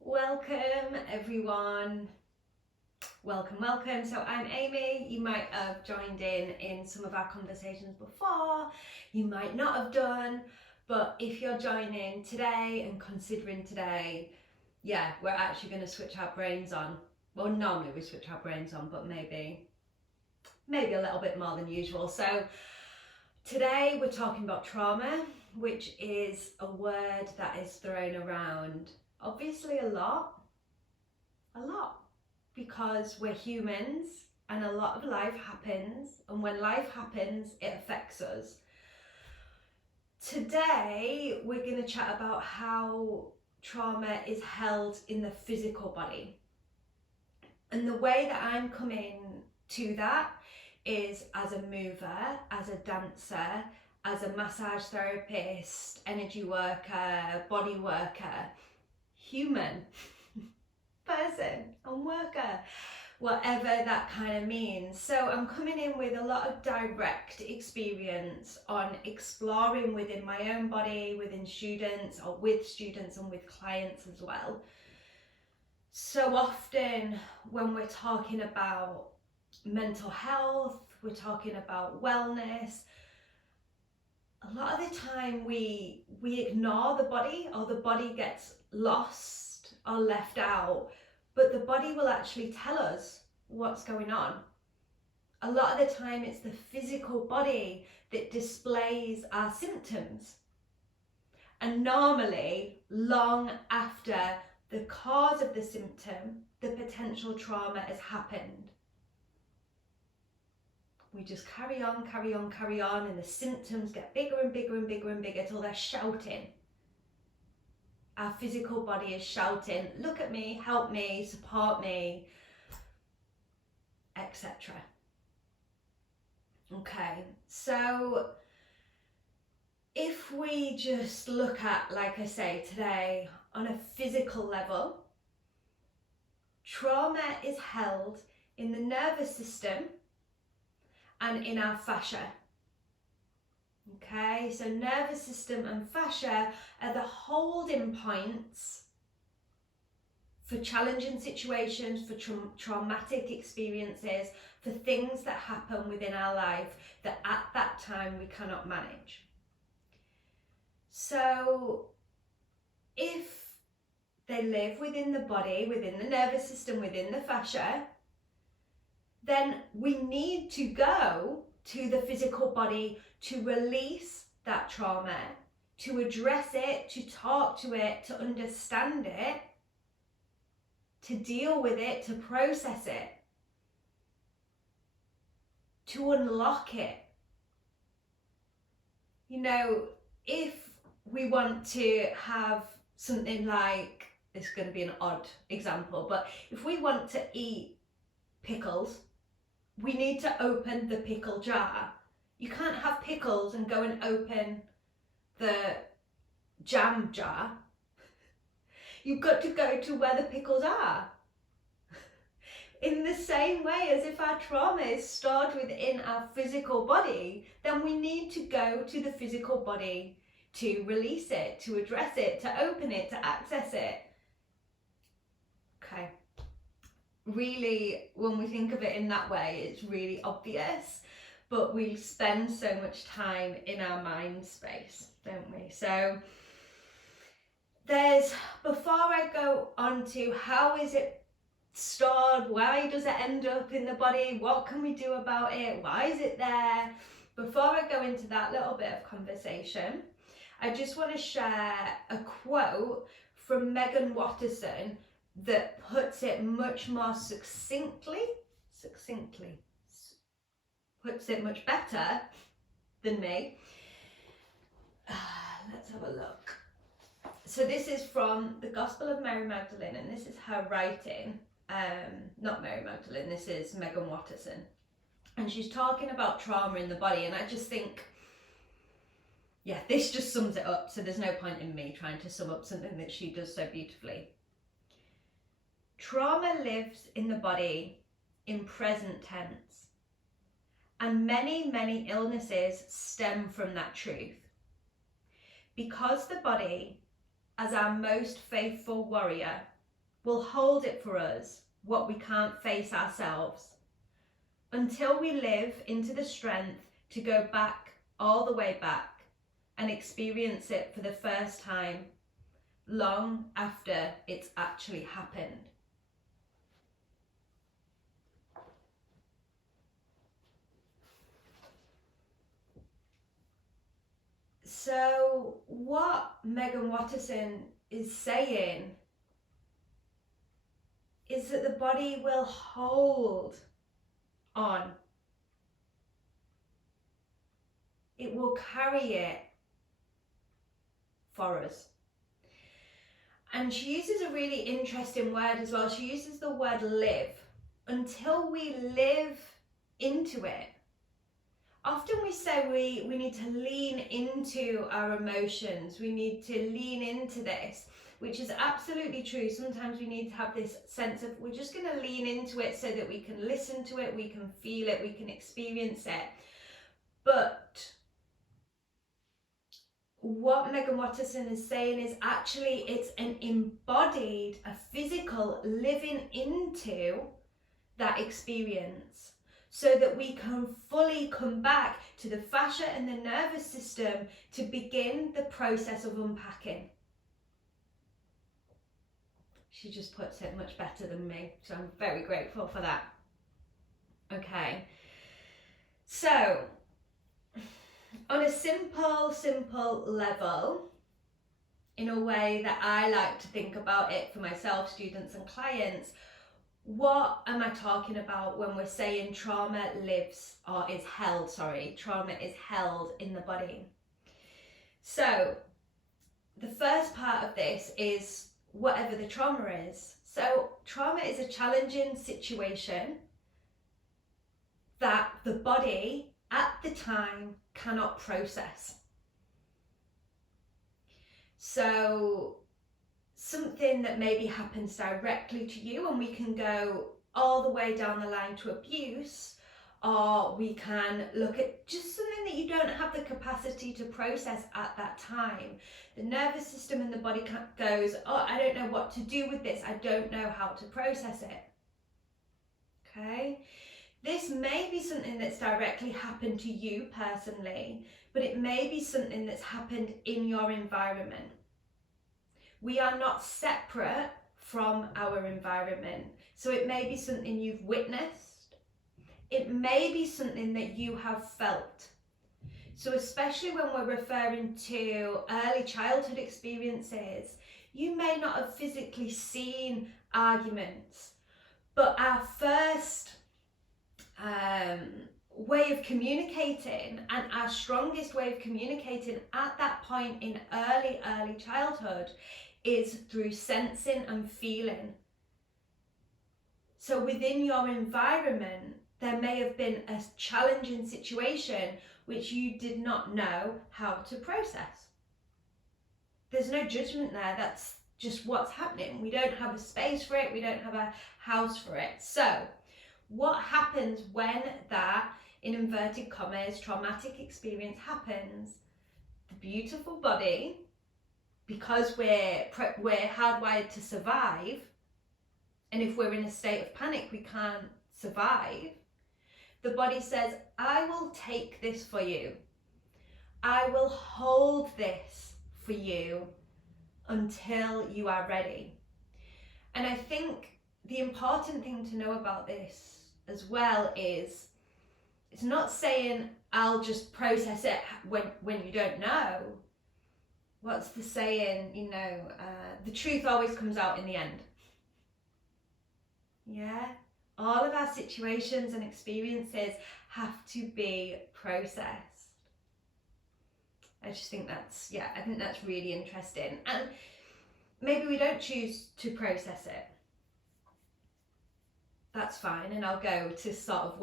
Welcome everyone. Welcome. So I'm Amy. You might have joined in some of our conversations before. You might not have done, but if you're joining today and considering today, yeah, we're actually going to switch our brains on. Well, normally we switch our brains on, but maybe a little bit more than usual. So today we're talking about trauma, which is a word that is thrown around obviously a lot, because we're humans and a lot of life happens, and when life happens, it affects us. Today, we're going to chat about how trauma is held in the physical body. And the way that I'm coming to that is as a mover, as a dancer, as a massage therapist, energy worker, body worker, human person and worker, whatever that kind of means. So I'm coming in with a lot of direct experience on exploring within my own body, within students, or with students and with clients as well. So often when we're talking about mental health, we're talking about wellness, a lot of the time we ignore the body, or the body gets lost or left out, but the body will actually tell us what's going on. A lot of the time it's the physical body that displays our symptoms, and normally long after the cause of the symptom, the potential trauma has happened. We just carry on, and the symptoms get bigger and bigger till they're shouting. Our physical body is shouting, look at me, help me, support me, etc. Okay, so if we just look at, like I say today, on a physical level, trauma is held in the nervous system and in our fascia. Okay, so nervous system and fascia are the holding points for challenging situations, for traumatic experiences, for things that happen within our life that at that time we cannot manage. So if they live within the body, within the nervous system, within the fascia, then we need to go to the physical body to release that trauma, to address it, to talk to it, to understand it, to deal with it, to process it, to unlock it. You know, if we want to have something like, this is going to be an odd example, but if we want to eat pickles, we need to open the pickle jar. You can't have pickles and go and open the jam jar. You've got to go to where the pickles are. In the same way as if our trauma is stored within our physical body, then we need to go to the physical body to release it, to address it, to open it, to access it. Okay. Really, when we think of it in that way, it's really obvious, but we spend so much time in our mind space, don't we? So before I go on to how is it stored, why does it end up in the body, what can we do about it, why is it there, before I go into that little bit of conversation, I just want to share a quote from Megan Watterson that puts it much more succinctly, puts it much better than me. Let's have a look. So this is from the Gospel of Mary Magdalene, and this is her writing. Not Mary Magdalene, this is Megan Watterson. And she's talking about trauma in the body, and I just think, yeah, this just sums it up, so there's no point in me trying to sum up something that she does so beautifully. Trauma lives in the body in present tense, and many illnesses stem from that truth. Because the body, as our most faithful warrior, will hold it for us, what we can't face ourselves, until we live into the strength to go back, all the way back, and experience it for the first time, long after it's actually happened. So what Megan Watterson is saying is that the body will hold on. It will carry it for us. And she uses a really interesting word as well. She uses the word live. Until we live into it. Often we say we need to lean into our emotions. We need to lean into this, which is absolutely true. Sometimes we need to have this sense of we're just going to lean into it so that we can listen to it, we can feel it, we can experience it. But what Megan Watterson is saying is actually it's an embodied, a physical living into that experience, so that we can fully come back to the fascia and the nervous system to begin the process of unpacking. She just puts it much better than me, so I'm very grateful for that. Okay, so on a simple level, in a way that I like to think about it for myself, students and clients, what am I talking about when we're saying trauma lives, or is held, trauma is held in the body? So the first part of this is whatever the trauma is. So trauma is a challenging situation that the body at the time cannot process. So something that maybe happens directly to you, and we can go all the way down the line to abuse, or we can look at just something that you don't have the capacity to process at that time. The nervous system and the body goes, oh, I don't know what to do with this. I don't know how to process it. Okay? This may be something that's directly happened to you personally, but it may be something that's happened in your environment. We are not separate from our environment. So it may be something you've witnessed. It may be something that you have felt. So especially when we're referring to early childhood experiences, you may not have physically seen arguments, but our first way of communicating, and our strongest way of communicating at that point in early childhood, is through sensing and feeling. So within your environment, there may have been a challenging situation which you did not know how to process. There's no judgment there. That's just what's happening. We don't have a space for it. We don't have a house for it. So what happens when that, in inverted commas, traumatic experience happens? The beautiful body, because we're hardwired to survive, and if we're in a state of panic, we can't survive. The body says, I will take this for you. I will hold this for you until you are ready. And I think the important thing to know about this as well is, it's not saying I'll just process it when you don't know. What's the saying? The truth always comes out in the end. Yeah? All of our situations and experiences have to be processed. I just think that's really interesting. And maybe we don't choose to process it. That's fine, and I'll go to sort of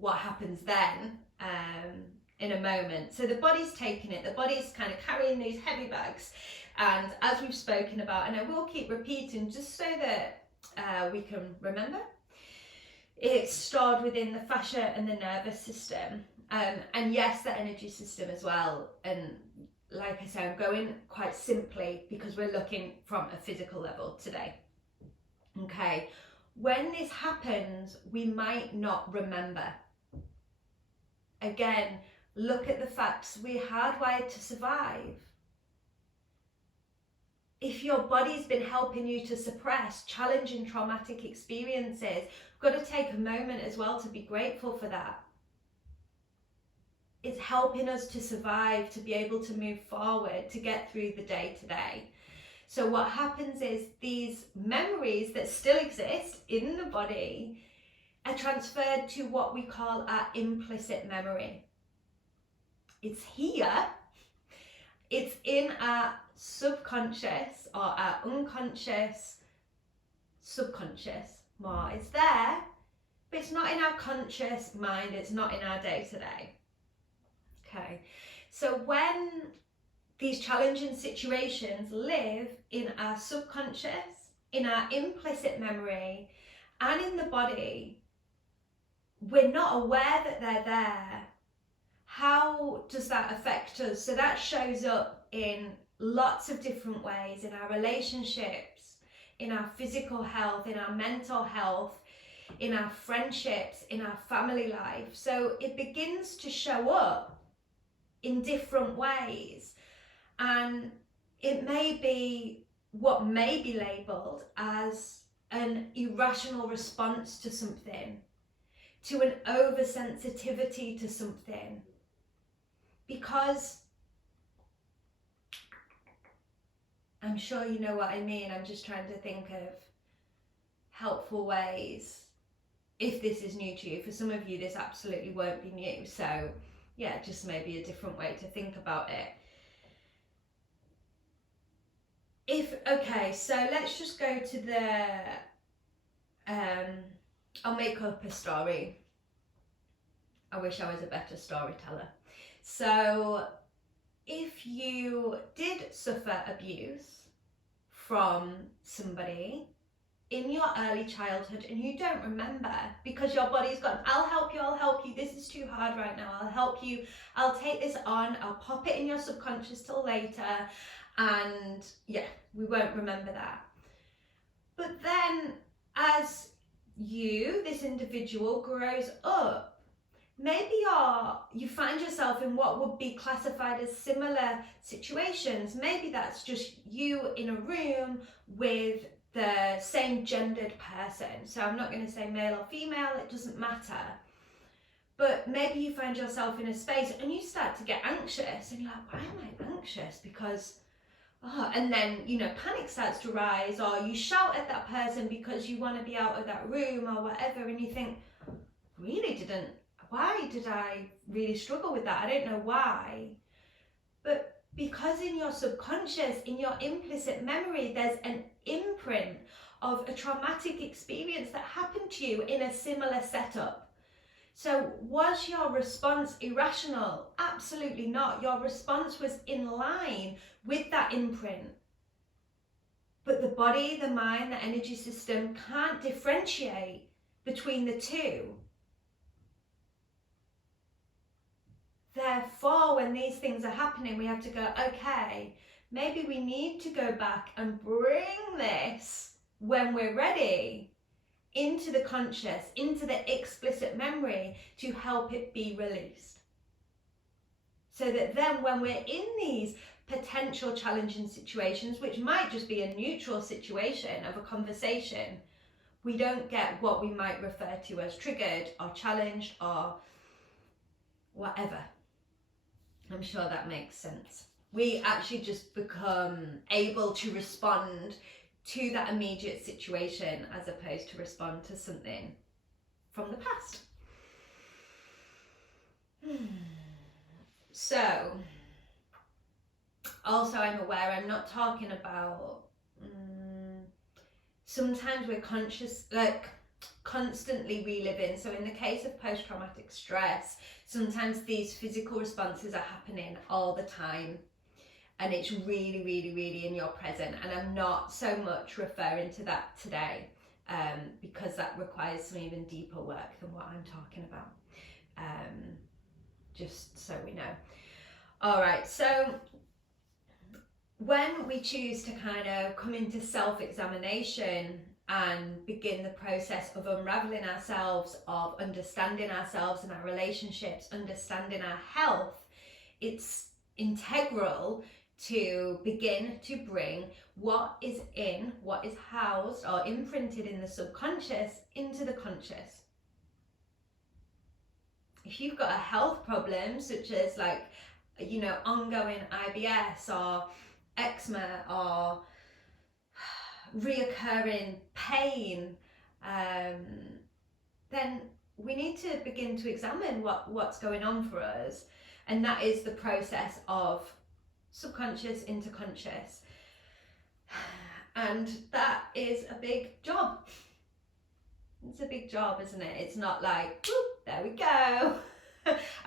what happens then in a moment. So the body's taking it, the body's kind of carrying these heavy bags, and as we've spoken about, and I will keep repeating just so that we can remember, it's stored within the fascia and the nervous system, and yes, the energy system as well. And like I said, I'm going quite simply because we're looking from a physical level today. Okay, when this happens, we might not remember. Again, look at the facts. We're hardwired to survive. If your body's been helping you to suppress challenging traumatic experiences, we've got to take a moment as well to be grateful for that. It's helping us to survive, to be able to move forward, to get through the day to day. So what happens is these memories that still exist in the body are transferred to what we call our implicit memory. It's here. It's in our subconscious or our unconscious, subconscious more. It's there, but it's not in our conscious mind. It's not in our day to day. Okay, so when these challenging situations live in our subconscious, in our implicit memory, and in the body, we're not aware that they're there. How does that affect us? So that shows up in lots of different ways, in our relationships, in our physical health, in our mental health, in our friendships, in our family life. So it begins to show up in different ways, and it may be what may be labelled as an irrational response to something, to an oversensitivity to something, because I'm sure you know what I mean. I'm just trying to think of helpful ways if this is new to you. For some of you this absolutely won't be new, so yeah, just maybe a different way to think about it. Okay, so let's just go to the, I'll make up a story. I wish I was a better storyteller. So if you did suffer abuse from somebody in your early childhood and you don't remember because your body's gone, I'll help you, this is too hard right now, I'll help you, I'll take this on, I'll pop it in your subconscious till later, and yeah, we won't remember that. But then as this individual grows up, maybe you find yourself in what would be classified as similar situations. Maybe that's just you in a room with the same gendered person. So I'm not going to say male or female, it doesn't matter. But maybe you find yourself in a space and you start to get anxious and you're like, why am I anxious? Because, and then, panic starts to rise, or you shout at that person because you want to be out of that room or whatever, and you think, why did I really struggle with that? I don't know why. But because in your subconscious, in your implicit memory, there's an imprint of a traumatic experience that happened to you in a similar setup. So was your response irrational? Absolutely not. Your response was in line with that imprint. But the body, the mind, the energy system can't differentiate between the two. Therefore, when these things are happening, we have to go, okay, maybe we need to go back and bring this, when we're ready, into the conscious, into the explicit memory to help it be released. So that then when we're in these potential challenging situations, which might just be a neutral situation of a conversation, we don't get what we might refer to as triggered or challenged or whatever. I'm sure that makes sense. We actually just become able to respond to that immediate situation as opposed to respond to something from the past. So, also I'm aware I'm not talking about, sometimes we're conscious, constantly reliving. So in the case of post-traumatic stress, sometimes these physical responses are happening all the time, and it's really, really, really in your present. And I'm not so much referring to that today, because that requires some even deeper work than what I'm talking about, just so we know. All right, so when we choose to kind of come into self-examination and begin the process of unraveling ourselves, of understanding ourselves and our relationships, understanding our health, it's integral to begin to bring what is housed or imprinted in the subconscious into the conscious. If you've got a health problem such as ongoing IBS or eczema or reoccurring pain, then we need to begin to examine what's going on for us. And that is the process of subconscious into conscious. And that is a big job. It's a big job, isn't it? It's not like, whoop, there we go.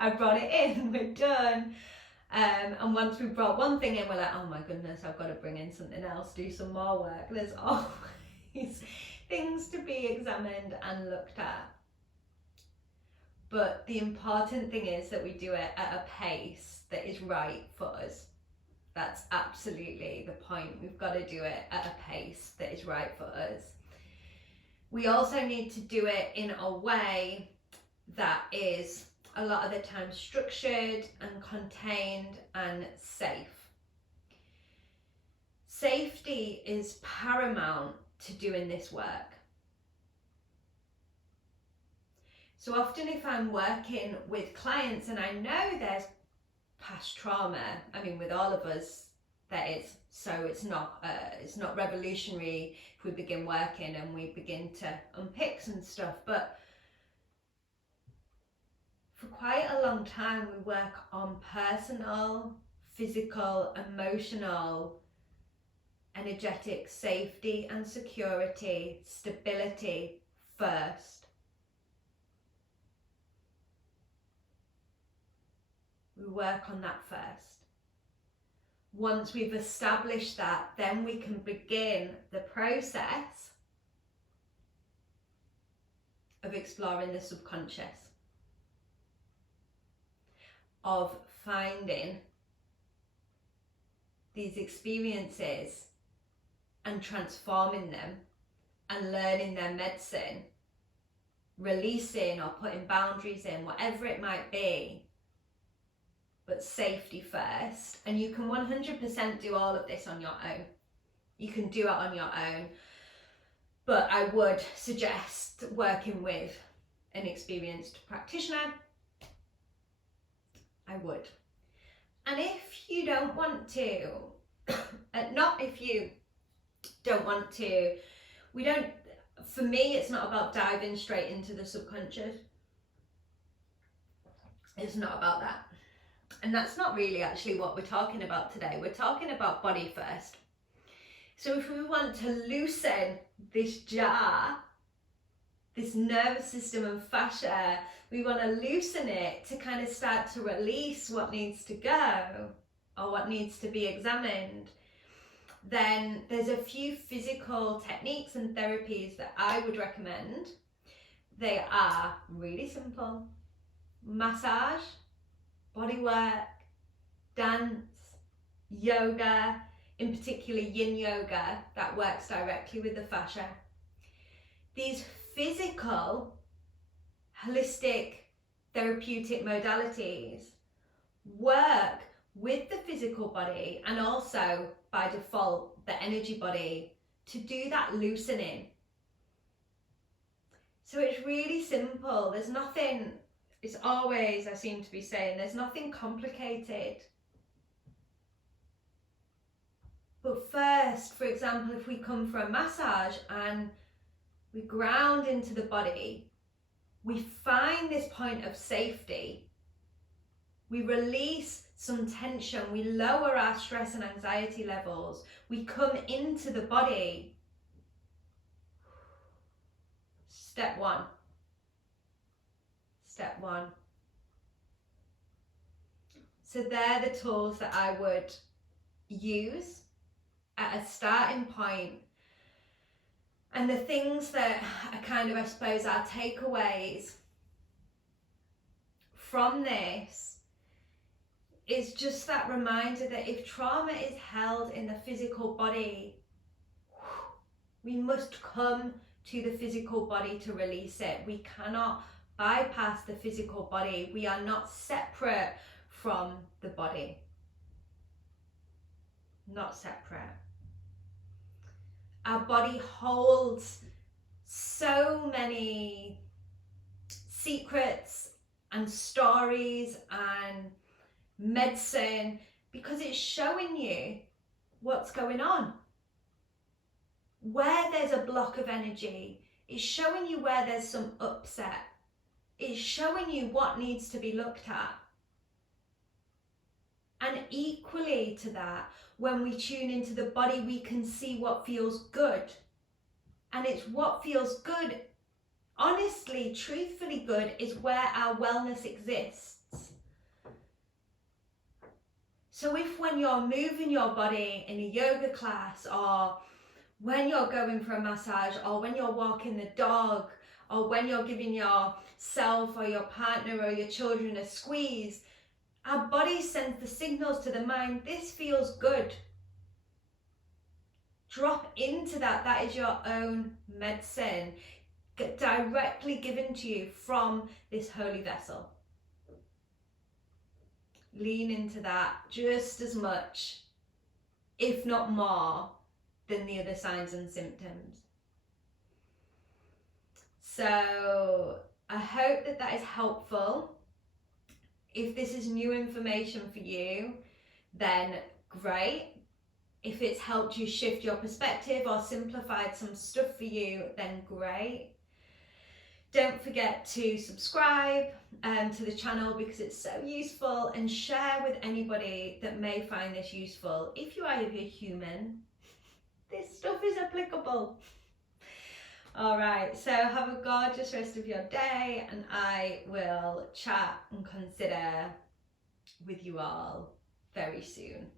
I brought it in, we're done. And once we've brought one thing in, we're like, oh my goodness, I've got to bring in something else, do some more work. There's always things to be examined and looked at. But the important thing is that we do it at a pace that is right for us. That's absolutely the point. We've got to do it at a pace that is right for us. We also need to do it in a way that is a lot of the time structured and contained and safe. Safety is paramount to doing this work. So often if I'm working with clients and I know there's past trauma, I mean with all of us there is, so it's not revolutionary if we begin working and we begin to unpick some stuff, but for quite a long time we work on personal, physical, emotional, energetic safety and security, stability first. We work on that first. Once we've established that, then we can begin the process of exploring the subconscious, of finding these experiences and transforming them and learning their medicine, releasing or putting boundaries in, whatever it might be. But safety first. And you can 100% do all of this on your own. You can do it on your own. But I would suggest working with an experienced practitioner. I would. And if you don't want to, not if you don't want to, for me, it's not about diving straight into the subconscious. It's not about that. And that's not really actually what we're talking about today. We're talking about body first. So if we want to loosen this jar, this nervous system and fascia, we want to loosen it to kind of start to release what needs to go or what needs to be examined, then there's a few physical techniques and therapies that I would recommend. They are really simple. Massage, body work, dance, yoga, in particular yin yoga that works directly with the fascia. These physical, holistic, therapeutic modalities work with the physical body and also by default the energy body to do that loosening. So it's really simple. There's nothing, it's always, I seem to be saying, there's nothing complicated. But first, for example, if we come for a massage and we ground into the body, we find this point of safety, we release some tension, we lower our stress and anxiety levels, we come into the body. Step one. Step one. So they're the tools that I would use at a starting point. And the things that are kind of, I suppose, our takeaways from this is just that reminder that if trauma is held in the physical body, We must come to the physical body to release it. We cannot bypass the physical body. We are not separate from the body. Not separate. Our body holds so many secrets and stories and medicine because it's showing you what's going on. Where there's a block of energy, it's showing you where there's some upset. It's showing you what needs to be looked at. And equally to that, when we tune into the body, we can see what feels good. And it's what feels good, honestly, truthfully good, is where our wellness exists. So if when you're moving your body in a yoga class, or when you're going for a massage, or when you're walking the dog, or when you're giving yourself or your partner or your children a squeeze, our body sends the signals to the mind, this feels good. Drop into that. That is your own medicine, directly given to you from this holy vessel. Lean into that just as much, if not more, than the other signs and symptoms. So I hope that that is helpful. If this is new information for you, then great. If it's helped you shift your perspective or simplified some stuff for you, then great. Don't forget to subscribe to the channel because it's so useful, and share with anybody that may find this useful. If you are human, this stuff is applicable. All right, so have a gorgeous rest of your day, and I will chat and consider with you all very soon.